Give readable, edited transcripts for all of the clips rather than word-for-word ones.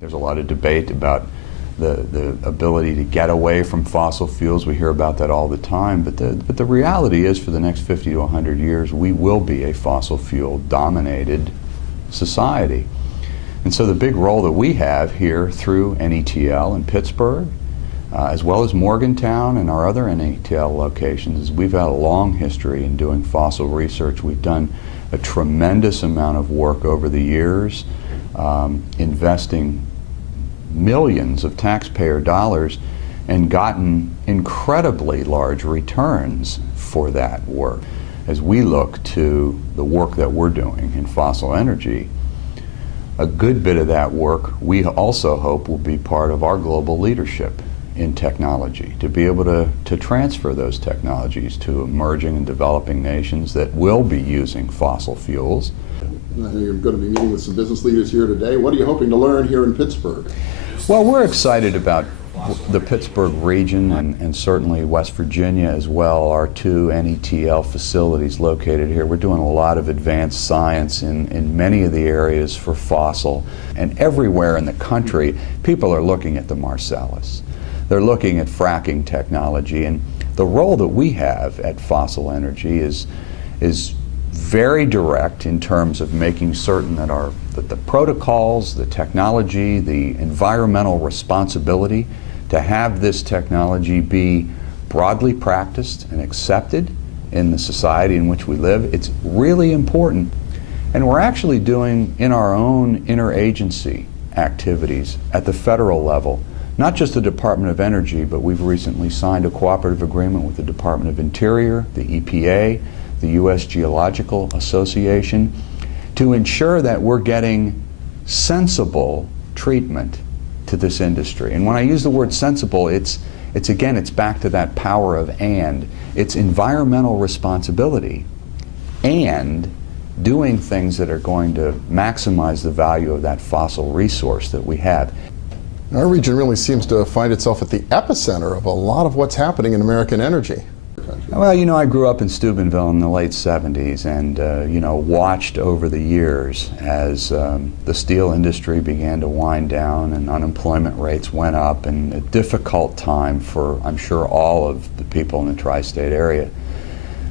There's a lot of debate about the ability to get away from fossil fuels. We hear about that all the time, but the reality is for the next 50 to 100 years we will be a fossil fuel dominated society. And so the big role that we have here through NETL in Pittsburgh, as well as Morgantown and our other NETL locations, is we've had a long history in doing fossil research. We've done a tremendous amount of work over the years, investing millions of taxpayer dollars and gotten incredibly large returns for that work. As we look to the work that we're doing in fossil energy, a good bit of that work we also hope will be part of our global leadership in technology, to be able to transfer those technologies to emerging and developing nations that will be using fossil fuels. I know you're going to be meeting with some business leaders here today. What are you hoping to learn here in Pittsburgh? Well, we're excited about the Pittsburgh region and certainly West Virginia as well. Our two NETL facilities located here. We're doing a lot of advanced science in many of the areas for fossil, and everywhere in the country people are looking at the Marcellus. They're looking at fracking technology, and the role that we have at Fossil Energy is very direct in terms of making certain that the protocols, the technology, the environmental responsibility to have this technology be broadly practiced and accepted in the society in which we live. It's really important. And we're actually doing in our own interagency activities at the federal level, not just the Department of Energy, but we've recently signed a cooperative agreement with the Department of Interior, the EPA, the U.S. Geological Association, to ensure that we're getting sensible treatment to this industry. And when I use the word sensible, it's back to that power of and. It's environmental responsibility and doing things that are going to maximize the value of that fossil resource that we have. Our region really seems to find itself at the epicenter of a lot of what's happening in American energy. Well, you know, I grew up in Steubenville in the late 70s and, watched over the years as the steel industry began to wind down and unemployment rates went up, and a difficult time for, I'm sure, all of the people in the tri-state area.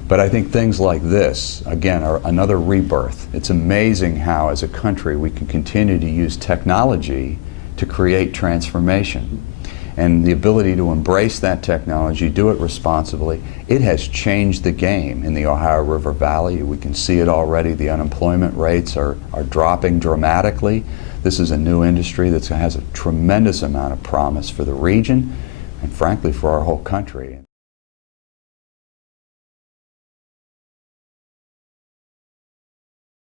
But I think things like this, again, are another rebirth. It's amazing how, as a country, we can continue to use technology to create transformation. And the ability to embrace that technology, do it responsibly, it has changed the game in the Ohio River Valley. We can see it already. The unemployment rates are dropping dramatically. This is a new industry that has a tremendous amount of promise for the region and frankly for our whole country.